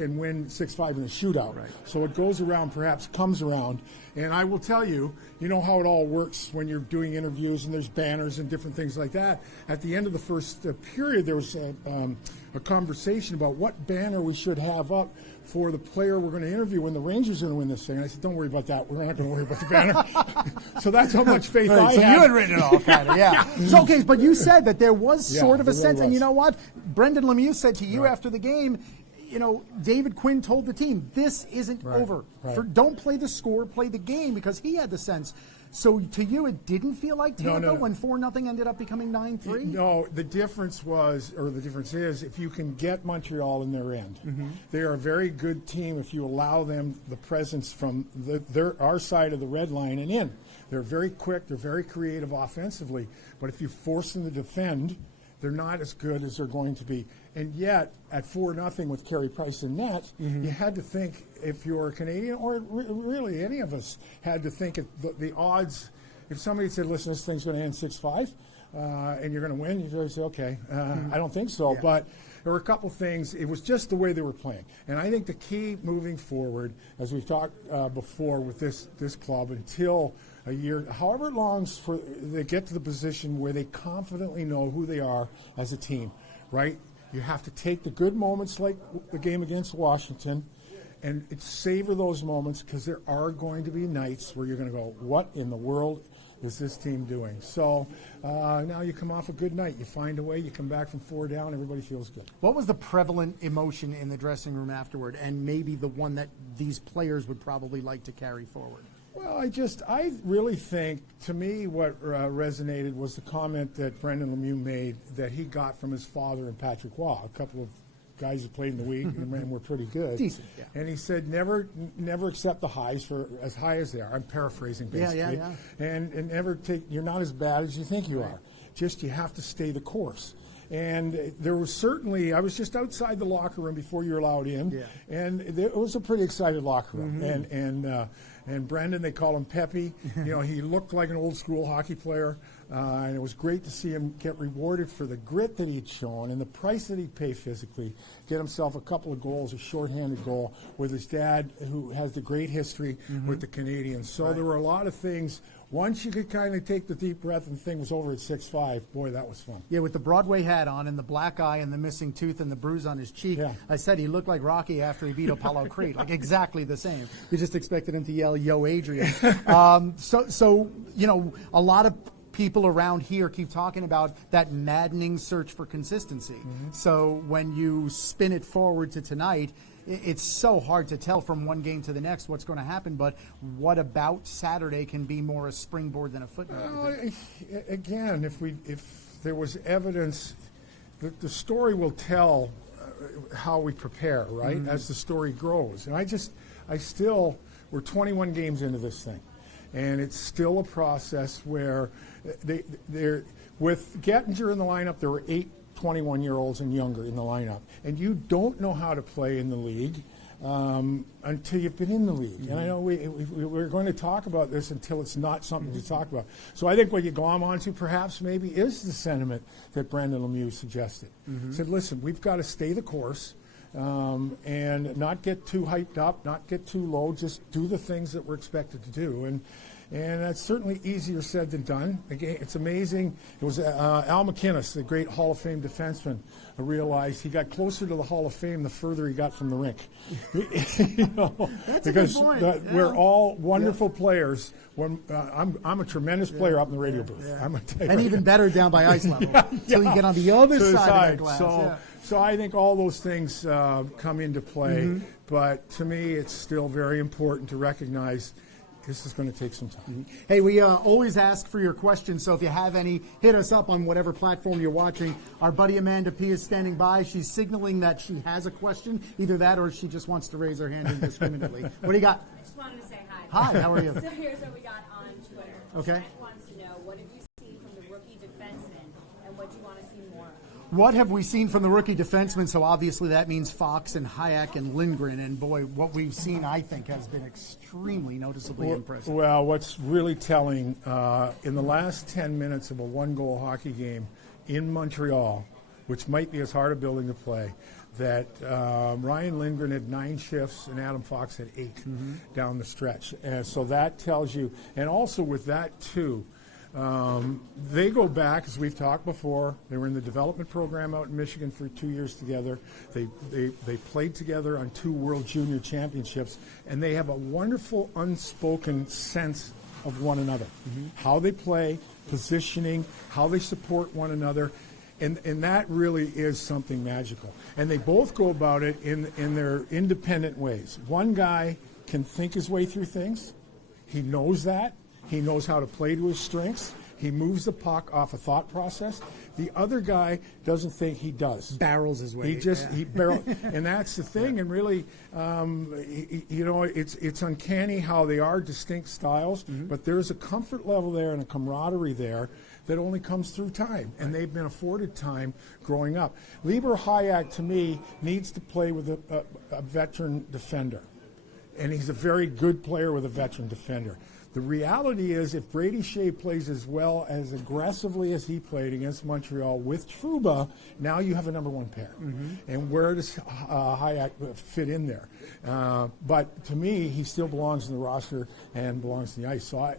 and win 6-5 in the shootout. Right. So it goes around, perhaps comes around. And I will tell you, you know how it all works when you're doing interviews and there's banners and different things like that. At the end of the first period, there was a conversation about what banner we should have up for the player we're going to interview when the Rangers are going to win this thing. And I said, don't worry about that. We're not going to worry about the banner. So that's how much faith I so had. You had written it all, kind of, yeah. So, okay, but you said that there was sort of a sense, and you know what? Brendan Lemieux said to you after the game, you know, David Quinn told the team, this isn't over. Right. Don't play the score, play the game, because he had the sense. So to you, it didn't feel like Tampa when 4-0 ended up becoming 9-3? No, the difference is, if you can get Montreal in their end. They are a very good team if you allow them the presence from our side of the red line and in. They're very quick, they're very creative offensively, but if you force them to defend, they're not as good as they're going to be. And yet, at 4-0 with Carey Price in net, you had to think, if you're a Canadian, or really any of us, had to think the odds. If somebody said, listen, this thing's going to end 6-5, and you're going to win, you'd really say, okay, I don't think so. Yeah. But there were a couple things. It was just the way they were playing. And I think the key moving forward, as we've talked before with this club, until a year, however long they get to the position where they confidently know who they are as a team, right? You have to take the good moments like the game against Washington and savor those moments, because there are going to be nights where you're going to go, what in the world is this team doing? So now you come off a good night. You find a way. You come back from 4 down. Everybody feels good. What was the prevalent emotion in the dressing room afterward, and maybe the one that these players would probably like to carry forward? Well, I really think, to me, what resonated was the comment that Brendan Lemieux made that he got from his father and Patrick Waugh, a couple of guys that played in the league and were pretty good. Decent, yeah. And he said, never accept the highs for as high as they are. I'm paraphrasing, basically. Yeah. And never you're not as bad as you think you are. Just you have to stay the course. And there was certainly, I was just outside the locker room before you're allowed in, and it was a pretty excited locker room. And Brendan, they call him Peppy. You know, he looked like an old school hockey player, and it was great to see him get rewarded for the grit that he'd shown and the price that he'd pay physically. Get himself a couple of goals, a shorthanded goal with his dad, who has the great history with the Canadians. So there were a lot of things. Once you could kind of take the deep breath and thing was over at 6-5, boy, that was fun. Yeah, with the Broadway hat on and the black eye and the missing tooth and the bruise on his cheek, I said he looked like Rocky after he beat Apollo Creed, like exactly the same. You just expected him to yell, "Yo, Adrian." So you know, a lot of people around here keep talking about that maddening search for consistency. So when you spin it forward to tonight, it's so hard to tell from one game to the next what's going to happen, but what about Saturday can be more a springboard than a footnote? Again, if there was evidence, the story will tell how we prepare, right, as the story grows. And we're 21 games into this thing, and it's still a process where with Gettinger in the lineup, there were 8 21-year-olds and younger in the lineup. And you don't know how to play in the league until you've been in the league. And I know we're going to talk about this until it's not something to talk about. So I think what you glom onto perhaps maybe is the sentiment that Brendan Lemieux suggested. He said, listen, we've got to stay the course and not get too hyped up, not get too low, just do the things that we're expected to do. And that's certainly easier said than done. Again, it's amazing. It was Al McInnes, the great Hall of Fame defenseman, realized he got closer to the Hall of Fame the further he got from the rink. That's because a good point. We're all wonderful players. When I'm a tremendous player up in the radio booth. I'm gonna tell you and even better down by ice level until you get on the other side of the glass. So I think all those things come into play. But to me, it's still very important to recognize this is going to take some time. Hey, we always ask for your questions, so if you have any, hit us up on whatever platform you're watching. Our buddy Amanda P. is standing by. She's signaling that she has a question, either that or she just wants to raise her hand indiscriminately. What do you got? I just wanted to say hi. Hi, how are you? So here's what we got on Twitter. Okay. Trent wants to know, what have you seen from the rookie defenseman, and what do you want to see more of? What have we seen from the rookie defensemen? So obviously that means Fox and Hayek and Lindgren. And boy, what we've seen, I think, has been extremely noticeably impressive. Well, what's really telling, in the last 10 minutes of a one-goal hockey game in Montreal, which might be as hard a building to play, that Ryan Lindgren had 9 shifts and Adam Fox had 8 down the stretch. And so that tells you, and also with that too, they go back, as we've talked before. They were in the development program out in Michigan for 2 years together. They played together on 2 World Junior Championships, and they have a wonderful unspoken sense of one another. How they play, positioning, how they support one another. And that really is something magical. And they both go about it in their independent ways. One guy can think his way through things. He knows that. He knows how to play to his strengths. He moves the puck off a thought process. The other guy doesn't think he does. Barrels his way. He barrels, and that's the thing. And really, it's uncanny how they are distinct styles, but there's a comfort level there and a camaraderie there that only comes through time, and they've been afforded time growing up. Lieber Hayek, to me, needs to play with a veteran defender, and he's a very good player with a veteran defender. The reality is, if Brady Shea plays as well, as aggressively as he played against Montreal with Trouba, now you have a number 1 pair. And where does Hayek fit in there? But to me, he still belongs in the roster and belongs in the ice. So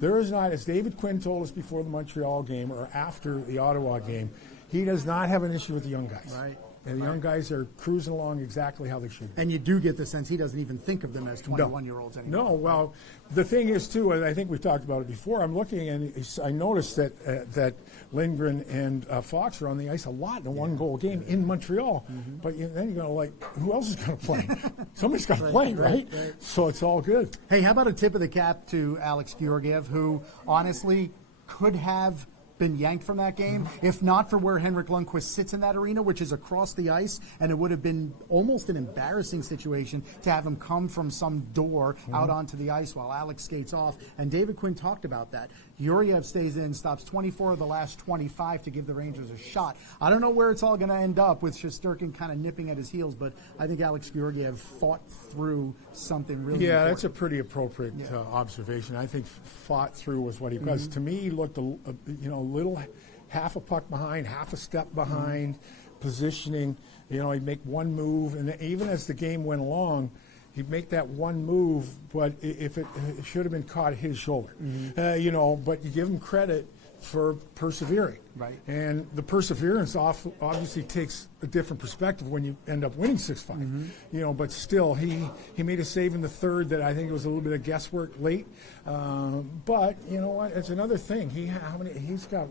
there is not, as David Quinn told us before the Montreal game or after the Ottawa game, he does not have an issue with the young guys. Right. And the young guys are cruising along exactly how they should be. And you do get the sense he doesn't even think of them as 21-year-olds anymore. No, well, the thing is, too, and I think we've talked about it before, I'm looking and I noticed that Lindgren and Fox are on the ice a lot in a one-goal game in Montreal. But then you're going to who else is going to play? Somebody's got to play, right? So it's all good. Hey, how about a tip of the cap to Alex Georgiev, who honestly could have been yanked from that game, if not for where Henrik Lundqvist sits in that arena, which is across the ice, and it would have been almost an embarrassing situation to have him come from some door out onto the ice while Alex skates off. And David Quinn talked about that. Georgiev stays in, stops 24 of the last 25 to give the Rangers a shot. I don't know where it's all going to end up with Shesterkin kind of nipping at his heels, but I think Alex Georgiev fought through something really important. That's a pretty appropriate observation. I think fought through was what he was. To me, he looked a little half a puck behind, half a step behind, positioning. He'd make one move, and even as the game went along, he'd make that one move, but if it should have been caught at his shoulder. But you give him credit for persevering. Right. And the perseverance obviously takes a different perspective when you end up winning 6-5. But still, he made a save in the third that I think it was a little bit of guesswork late. But you know what? It's another thing. He's got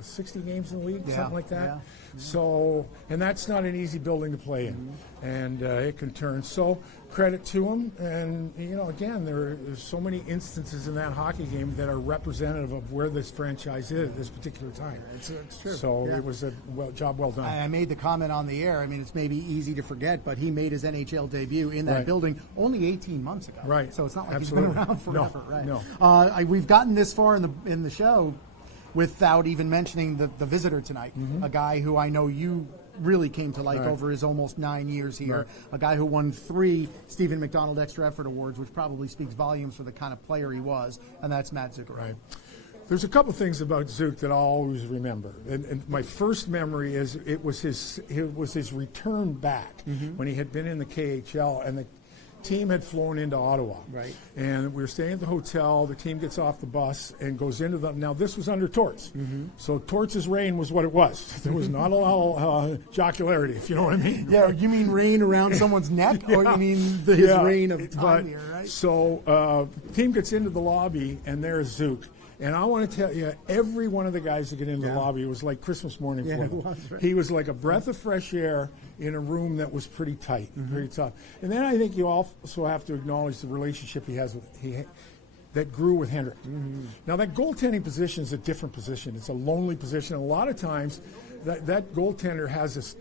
60 games in the league, something like that. So, and that's not an easy building to play in, and it can turn. So, credit to him. And again, there's so many instances in that hockey game that are representative of where this franchise is at this particular time. It's true. So it was a job well done. I made the comment on the air. I mean, it's maybe easy to forget, but he made his NHL debut in that building only 18 months ago. Right. So it's not like Absolutely. he's been around forever. No. Right. No. We've gotten this far in the show without even mentioning the visitor tonight, a guy who I know you really came to like over his almost 9 years here, a guy who won 3 Stephen McDonald Extra Effort Awards, which probably speaks volumes for the kind of player he was, and that's Matt Zuccarello. Right. There's a couple things about Zook that I'll always remember, and my first memory is it was his return back when he had been in the KHL, and the team had flown into Ottawa. Right. And we were staying at the hotel. The team gets off the bus and goes into the. Now this was under Torts, so Torts' reign was what it was. There was not a lot of jocularity, if you know what I mean. Yeah, you mean rain around someone's neck, or you mean his reign of time here, right? So team gets into the lobby, and there's Zook. And I want to tell you, every one of the guys that get into the lobby was like Christmas morning for them. He was like a breath of fresh air in a room that was pretty tight, pretty tough. And then I think you also have to acknowledge the relationship he has that grew with Hendrick. Now, that goaltending position is a different position. It's a lonely position. A lot of times, that goaltender has this,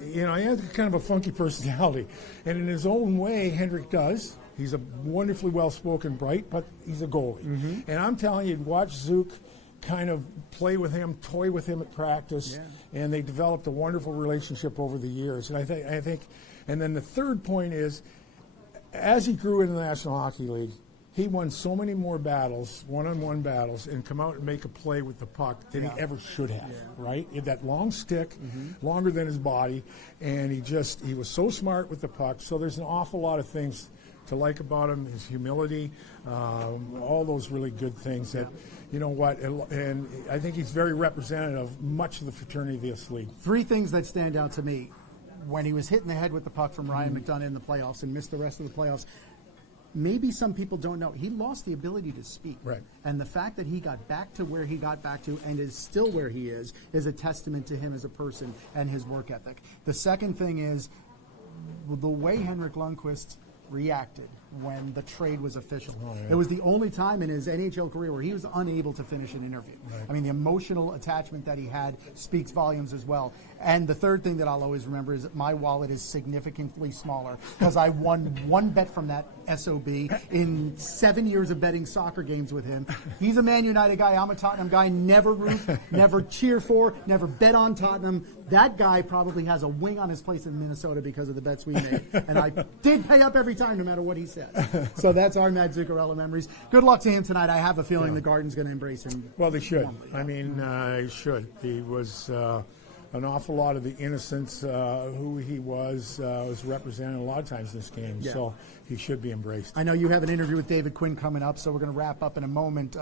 he has kind of a funky personality. And in his own way, Hendrick does. He's a wonderfully well-spoken, bright, but he's a goalie. And I'm telling you, watch Zook kind of play with him, toy with him at practice, and they developed a wonderful relationship over the years. And I think, and then the third point is, as he grew into the National Hockey League, he won so many more battles, one-on-one battles, and come out and make a play with the puck than he ever should have, right? He had that long stick, longer than his body, and he was so smart with the puck. So there's an awful lot of things to like about him, his humility, all those really good things that, you know what, and I think he's very representative of much of the fraternity of this league. 3 things that stand out to me. When he was hit in the head with the puck from Ryan McDonough in the playoffs and missed the rest of the playoffs, maybe some people don't know, he lost the ability to speak. Right. And the fact that he got back to where he got back to and is still where he is a testament to him as a person and his work ethic. The second thing is the way Henrik Lundqvist reacted when the trade was official. It was the only time in his NHL career where he was unable to finish an interview. I mean, the emotional attachment that he had speaks volumes as well. And the third thing that I'll always remember is that my wallet is significantly smaller because I won one bet from that SOB in 7 years of betting soccer games with him. He's a Man United guy. I'm a Tottenham guy. Never root, never cheer for, never bet on Tottenham. That guy probably has a wing on his place in Minnesota because of the bets we made. And I did pay up every time no matter what he says. So that's our Matt Zuccarello memories. Good luck to him tonight. I have a feeling the Garden's going to embrace him. Well, they should. Warmly. I mean, he should. He was an awful lot of the innocence, who he was represented a lot of times in this game. Yeah. So he should be embraced. I know you have an interview with David Quinn coming up, so we're going to wrap up in a moment.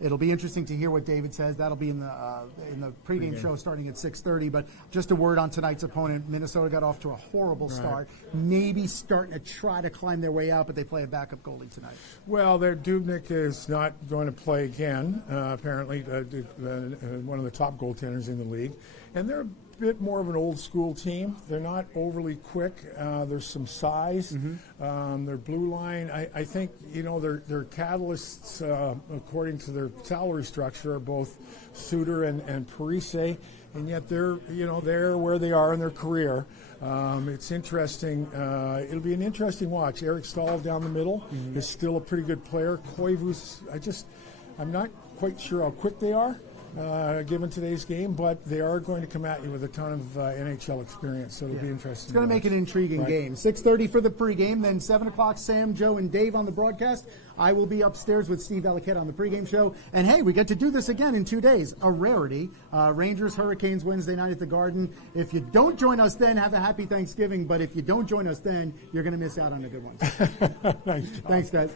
It'll be interesting to hear what David says. That'll be in the pregame show starting at 6:30. But just a word on tonight's opponent. Minnesota got off to a horrible start. Maybe starting to try to climb their way out, but they play a backup goalie tonight. Well, their Dubnyk is not going to play again, apparently, one of the top goaltenders in the league. And they're a bit more of an old school team. They're not overly quick. There's some size. Their blue line, I think, you know, their catalysts, according to their salary structure, are both Suter and Parise, and yet they're where they are in their career. It's interesting. It'll be an interesting watch. Eric Stahl down the middle is still a pretty good player. Koivu's, I'm not quite sure how quick they are. Given today's game, but they are going to come at you with a ton of NHL experience, so it'll be interesting. It's going to make an intriguing game. 6:30 for the pregame, then 7 o'clock, Sam, Joe, and Dave on the broadcast. I will be upstairs with Steve Valiquette on the pregame show. And hey, we get to do this again in 2 days, a rarity. Rangers, Hurricanes, Wednesday night at the Garden. If you don't join us then, have a happy Thanksgiving, but if you don't join us then, you're going to miss out on a good one. Thanks, guys.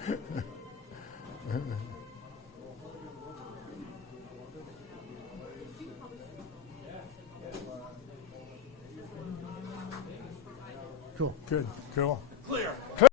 Cool. Good. Cool.